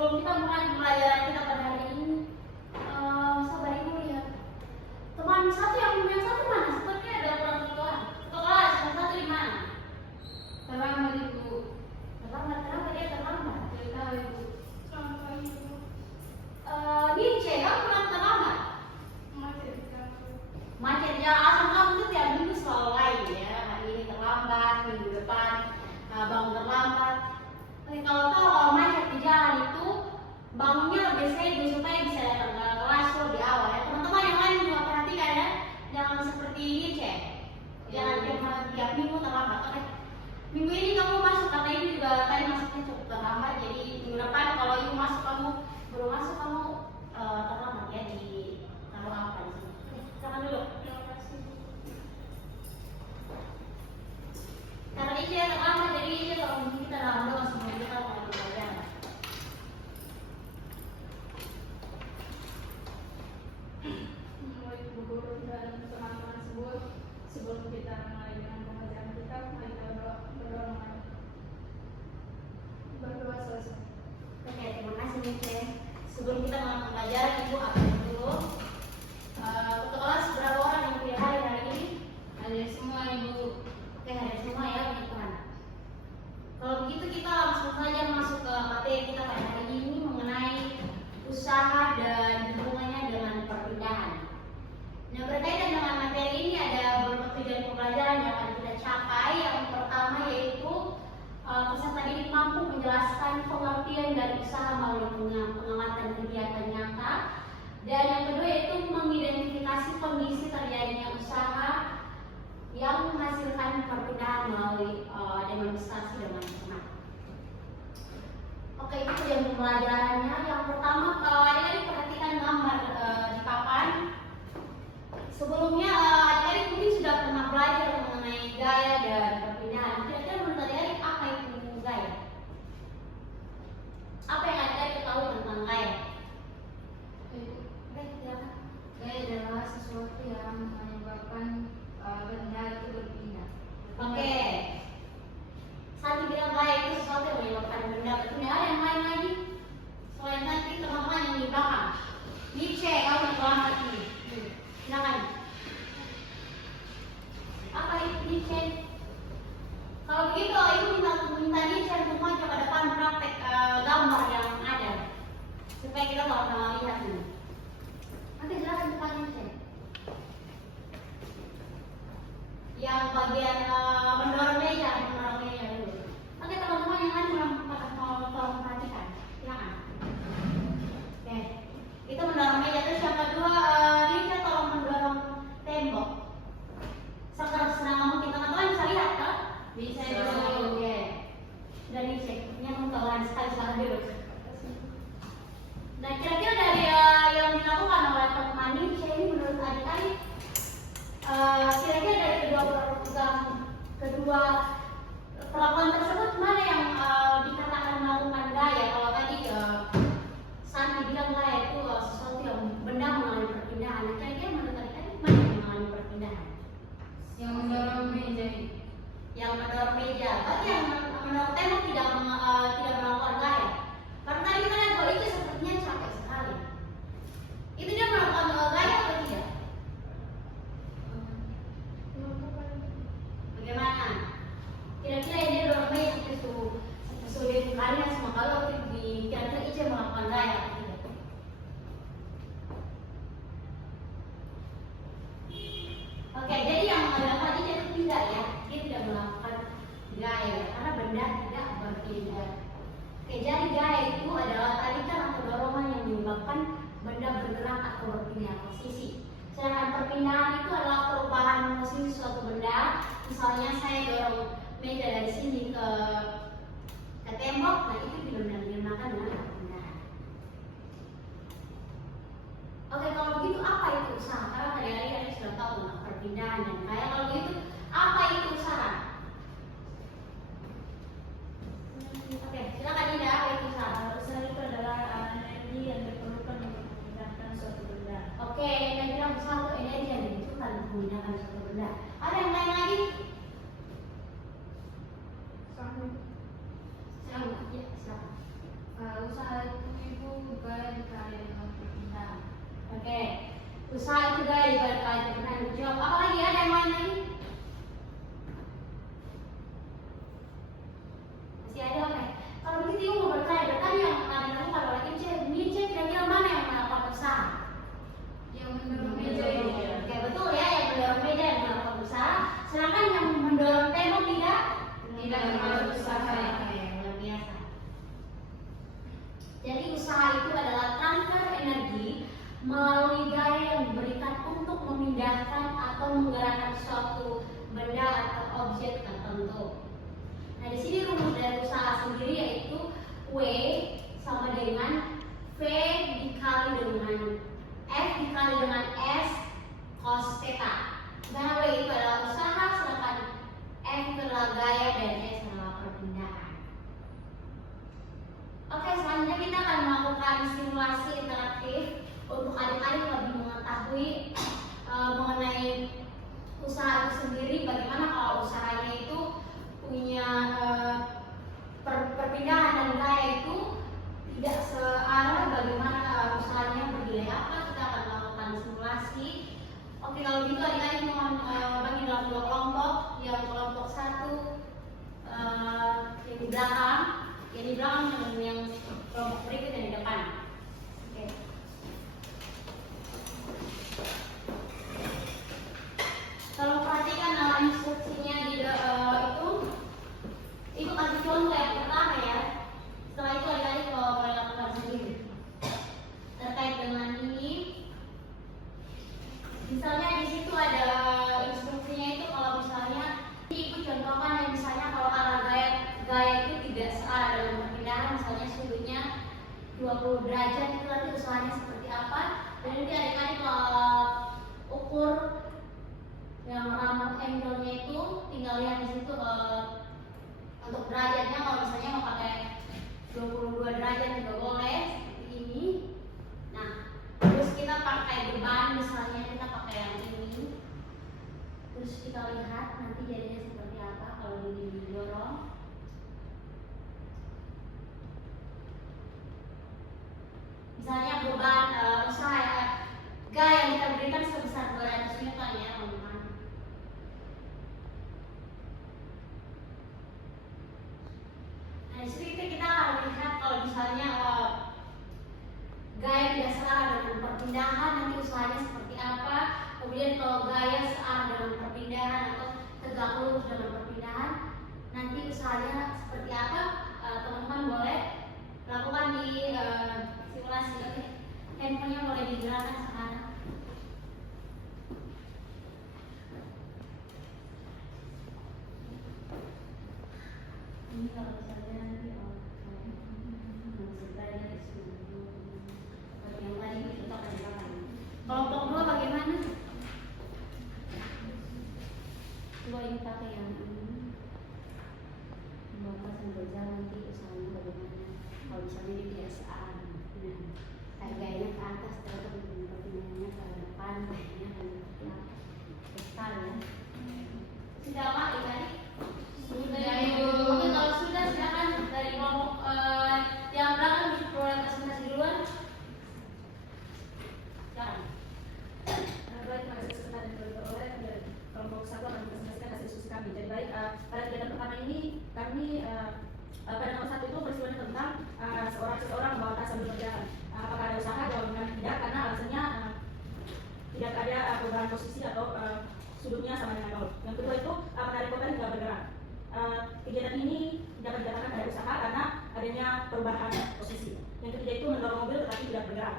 sebelum kita mulai pembelajaran kita pada hari ini, sabar ibu ya. Teman yang satu mana? Sepertinya ada orang tua. Kelas yang satu di mana? Terlambat ibu. Terlambat. Kenapa dia terlambat? Tidak tahu ibu. Selamat pagi ibu. Nice, kamu pulang terlambat? Macet di kantor. Macet ya, asal kamu tuh tiap minggu selalu lain ya. Hari ini terlambat, minggu depan bangun terlambat. Oke, kalau macet di jalan itu bangunnya lebih sering supaya bisa datang ke kelas lebih awal ya. Teman-teman yang lain juga perhatikan ya, jangan seperti ini cek. Jangan tiap minggu terlambat. Oke, minggu ini kamu masuk karena ini juga tadi masuknya cukup terlambat. Jadi minggu depan kalau ibu masuk kamu belum masuk kamu terlambat ya di taruh apa di sini. Oke, silakan dulu. Terima kasih ibu. Karena ini dia terlambat, jadi ini kalau mungkin kita dalam doa sebelum kita mulai belajar. Baik ibu guru dan teman-teman tersebut, sebelum kita mulai dengan pembelajaran kita, mari kita berdoa selesai. Oke, terima kasih Nice. Sebelum kita mulai pembelajaran, ibu update dulu. Untuk kelas berapa orang yang kuliah hari ini? Ada semua ibu. Oke, hari semua ya, puji Tuhan. Kalau begitu kita langsung saja masuk ke materi kita pada hari ini mengenai usaha dan hubungannya dengan perpindahan. Nah, berkaitan dengan materi ini ada beberapa tujuan pembelajaran yang akan kita capai. Yang pertama yaitu peserta didik mampu menjelaskan pengertian dari usaha melalui pengamatan kegiatan nyata. Dan yang kedua yaitu mengidentifikasi kondisi terjadinya usaha yang menghasilkan perpindahan melalui demonstrasi dengan cermat. Oke, itu yang pembelajarannya. Yang pertama, adik-adik perhatikan gambar di papan. Sebelumnya adik-adik mungkin sudah pernah belajar mengenai gaya dan perpindahan. Kira-kira menurut adik-adik apa itu gaya? Apa yang adik-adik ketahui tentang gaya? Oke, silakan. Gaya adalah sesuatu yang menyebabkan benda itu berpindah. Oke. Santi bilang gaya itu sesuatu yang menyebabkan benda berpindah. Ada yang lain lagi? Selain Santi, teman-teman yang di belakang. Nice, kamu yang selamat ini. Silakan. Apa itu Nice? Kalau begitu, ibu minta Nice untuk maju ke depan praktek gambar yang ada, supaya kita sama-sama lihat ini. Nanti silakan depan Nice. Yang bagian mendorong meja dulu. Oke, teman-teman yang lain mau tolong perhatikan, silakan. Oke, itu mendorong meja. Terus yang kedua, Lisa tolong mendorong tembok. Senang mungkin teman-teman bisa lihat kan? Bisa Oke. Dan Lisa, ini yang mengetahuan sekali dulu. Nah, kira-kira dari yang dilakukan oleh teman Lisa ini menurut adik-adik, kira-kira dari kedua perlakuan tersebut mana yang dikatakan melakukan gaya? Kalau tadi Santi bilang gaya itu sesuatu yang benda mengalami perpindahan. Nah, kira-kira menurut adik-adik mana yang mengalami perpindahan? yang mendorong meja. Yang mendorong meja. Berarti yang mendorong tembok tidak melakukan gaya. Karena tadi kita lihat bahwa itu sepertinya capek sekali. Itu dia melakukan gaya atau tidak? Bagaimana? Kira-kira ini dorong meja sulit kalian semua kalau kira-kira Ica melakukan gaya atau tidak? Oke, jadi yang melakukan Ica itu tidak ya, dia tidak melakukan gaya karena benda tidak berpindah. Oke, jadi gaya itu adalah tarikan atau dorongan yang menyebabkan benda bergerak atau berpindah posisi. Sedangkan perpindahan itu adalah perubahan posisi suatu benda. Misalnya saya dorong meja dari sini ke tembok, nah itu dinamakan dengan perpindahan. Oke, kalau begitu apa itu usaha? Karena tadi adik-adik sudah tahu tentang perpindahan dan gaya. Kalau begitu, apa itu usaha? Oke, silakan Dinda, apa itu usaha? Usaha itu adalah energi yang diperlukan untuk memindahkan suatu benda. Oke, yang bilang usaha itu energi yang dibutuhkan untuk memindahkan suatu benda. Ada yang lain lagi? Saham. Silakan, ya, silakan. Usaha itu Usaha itu gaya dibalik kali bertanggung jawab. Apalagi ada yang lain lagi? Masih ada oke. Kalau begitu ibu mau bertanya yang dilakukan oleh ini kira-kira mana yang melakukan usaha? Yang mendorong Meja meja ini. ini. Oke betul ya, yang mendorong meja yang melakukan usaha. Sedangkan yang mendorong tembok tidak melakukan usaha. Oke, luar biasa. Jadi usaha itu adalah transfer energi melalui gaya yang diberikan untuk memindahkan atau menggerakkan suatu benda atau objek tertentu. Nah, di sini rumus dari usaha sendiri yaitu W sama dengan V dikali dengan F dikali dengan S cos theta. Karena W itu adalah usaha, sedangkan F itu adalah gaya dan S adalah perpindahan. Oke, selanjutnya kita akan melakukan simulasi interaktif untuk adik-adik lebih mengetahui mengenai usaha itu sendiri. Bagaimana kalau usahanya itu punya perpindahan dan gaya itu tidak searah, bagaimana usahanya berdilai apa, kita akan melakukan simulasi. Oke, kalau gitu adik-adik mohon bagi dalam dua kelompok. Yang kelompok satu yang di belakang dan yang kelompok berikut yang di depan. Oke. Kalau perhatikan instruksinya di itu, ibu kasih contoh yang pertama ya. Setelah itu adik-adik boleh lakukan sendiri. Terkait dengan ini, misalnya di situ ada instruksinya itu kalau misalnya ibu contohkan yang misalnya kalau arah gaya itu tidak searah dalam perpindahan, misalnya sudutnya 20 derajat itu nanti usahanya seperti apa, dan nanti adik-adik ukur yang rambut angle-nya itu tinggal lihat di situ untuk derajatnya. Kalau misalnya mau pakai 22 derajat juga boleh seperti ini. Nah, terus kita pakai beban, misalnya kita pakai yang ini. Terus kita lihat nanti jadinya seperti apa kalau ini didorong. Misalnya beban usaha gaya yang kita berikan sebesar 200 Newton ya teman-teman. Nah, di sini kita akan lihat kalau misalnya gaya tidak searah dengan perpindahan nanti usahanya seperti apa. Kemudian kalau gaya searah dengan perpindahan atau tegak lurus dengan perpindahan nanti usahanya seperti apa. Teman-teman boleh lakukan di simulasi. Oke, handphonenya boleh digerakkan sekarang. Ini kalau misalnya nanti yang tadi kita akan kelompok dua bagaimana? Coba ini pakai yang ini. Bapak sambil jalan nanti usahanya bagaimana? Kalau misalnya dia tidak searah, nah gayanya ke atas terus perpindahannya ke depan, gayanya akan seperti apa? Besar ya. Sudah Pak adik-adik? Sudah Ibu. Oke, kalau sudah silakan dari kelompok yang belakang boleh presentasi duluan. Silakan. Baik, terima kasih sebentar yang diperoleh dari kelompok satu akan mempresentasikan hasil diskusi kami. Jadi baik, pada kegiatan pertama ini kami pada nomor satu itu peristiwanya tentang seseorang membawa tas sambil berjalan. Apakah ada usaha? Jawabannya tidak, karena alasannya tidak ada perubahan posisi atau sudutnya sama dengan nol. Yang kedua itu menarik koper hingga bergerak. Kegiatan ini dapat dikatakan ada usaha karena adanya perubahan posisi. Yang ketiga itu mendorong mobil tetapi tidak bergerak.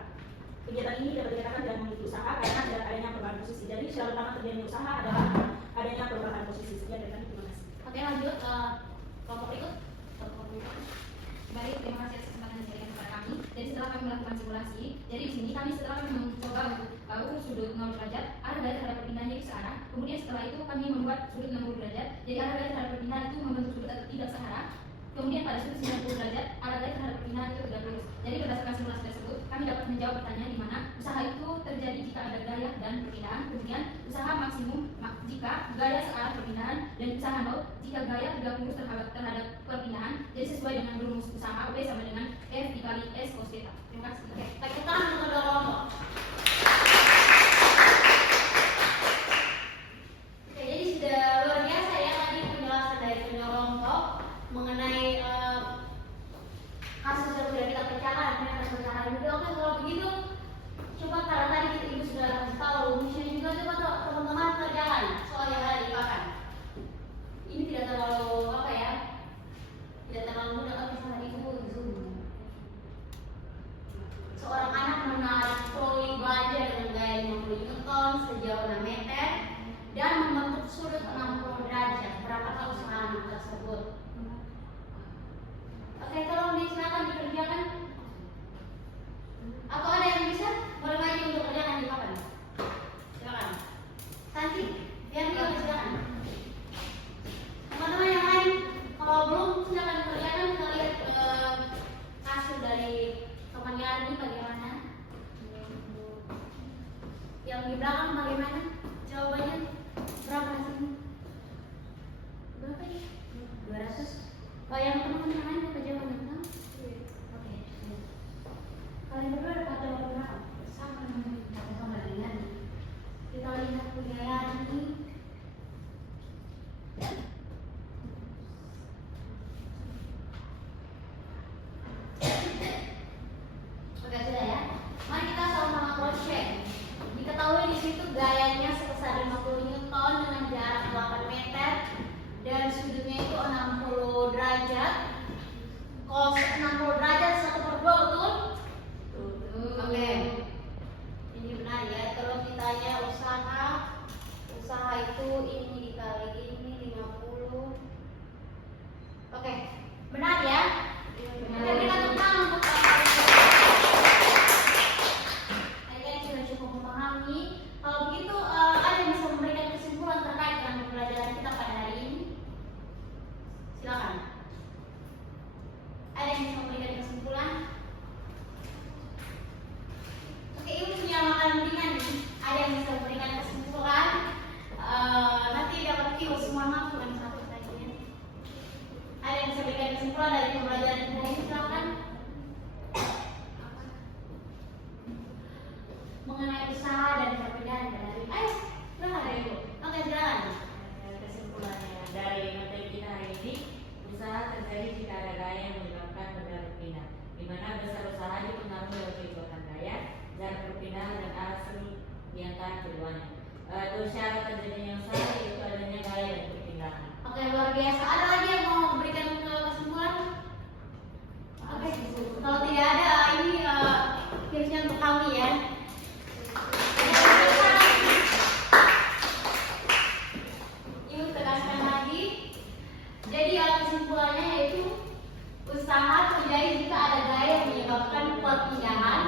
Kegiatan ini dapat dikatakan tidak memiliki usaha karena tidak adanya perubahan posisi. Jadi syarat utama terjadinya usaha adalah adanya perubahan posisi. Sekian dari kami, terima kasih. Oke, lanjut kelompok berikut. Baik, terima kasih atas kesempatan yang diberikan kepada kami. Jadi setelah kami melakukan simulasi, jadi di sini kami setelah kami mencoba untuk ukur sudut 0 derajat, arah gaya terhadap perpindahannya itu searah. Kemudian setelah itu kami membuat sudut 60 derajat. Jadi arah gaya terhadap perpindahan itu membentuk sudut tidak searah. Kemudian pada sudut 90 derajat, arah gaya terhadap perpindahan itu tegak lurus. Jadi berdasarkan simulasi tersebut, kami dapat menjawab pertanyaan di mana usaha itu terjadi jika ada gaya dan perpindahan. Kemudian usaha maksimum jika gaya searah perpindahan, dan usaha nol jika gaya tegak lurus terhadap perpindahan. Jadi sesuai dengan rumus usaha W sama dengan F dikali S cos theta. Terima kasih. Oke, kita untuk kedua kelompok. belakang bagaimana? Jawabannya berapa sih? Berapa ya? 200. Kalau yang teman-teman yang lain apa jawabannya? Tahu? Oke. Kalian berdua dapat jawaban berapa? Sama dengan kita lihat kejayaan ini. Oke, sudah ya. Mari kita sama-sama cross check. Diketahui di situ gayanya sebesar 50 Newton dengan jarak 8 meter dan sudutnya itu 60 derajat. Cos 60 derajat 1/2, betul? Oke. Ini benar ya. Terus ditanya usaha. Usaha itu ini dikali ini 50. Oke. Benar ya? Kita berikan tepuk tangan untuk kalian sudah cukup memahami. Kalau begitu ada yang bisa memberikan kesimpulan terkait dengan pembelajaran kita pada hari ini? Silakan. Ada yang bisa memberikan kesimpulan? Oke, ibu punya makanan ringan nih. Ada yang bisa memberikan kesimpulan? Nanti dapat kilo semua bukan satu saja. Ada yang bisa memberikan kesimpulan dari pembelajaran kita ini? Silakan. Mengenai usaha dan perpindahan dari ayo, silakan dari ibu. Oke, silakan. Kesimpulannya dari materi kita hari ini, usaha terjadi jika ada gaya yang menyebabkan benda berpindah, di mana besar usaha dipengaruhi oleh kekuatan gaya, jarak perpindahan dan arah seni di antara keduanya. Syarat terjadinya usaha yaitu adanya gaya dan perpindahan. Oke, luar biasa. Ada lagi yang mau memberikan kesimpulan? Oke, kalau tidak ada, ini tipsnya untuk kami ya. Ibu tegaskan lagi. Jadi kesimpulannya yaitu usaha terjadi jika ada gaya yang menyebabkan perpindahan,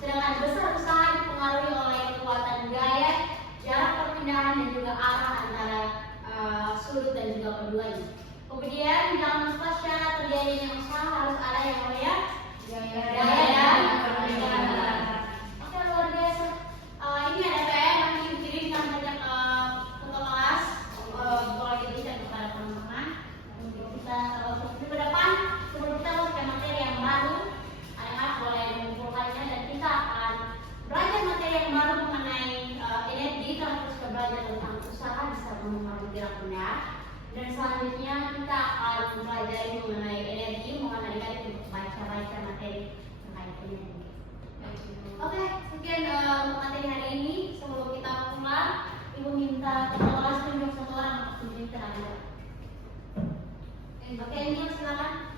sedangkan besar usaha dipengaruhi oleh kekuatan gaya, jarak perpindahan dan juga arah antara sudut dan juga keduanya. Kemudian dalam lupa syarat terjadinya usaha harus ada yang namanya gaya dan perpindahan. Oke, luar biasa. Ini ada PR nanti dikirimkan banyak ke kelas. Boleh diberikan kepada teman-teman untuk kita untuk minggu depan sebelum kita masuk ke materi yang baru. Anak-anak boleh mengumpulkannya dan kita akan belajar materi yang baru mengenai energi. Kita terus belajar tentang usaha bisa mempengaruhi gerak benda. Dan selanjutnya kita akan mempelajari mengenai energi, mohon adik-adik untuk baca-baca materi terkait energi. Oke, sekian untuk materi hari ini. Sebelum kita pulang, ibu minta ketua kelas tunjuk satu orang untuk tunjuk terhadap. Oke, ini silakan.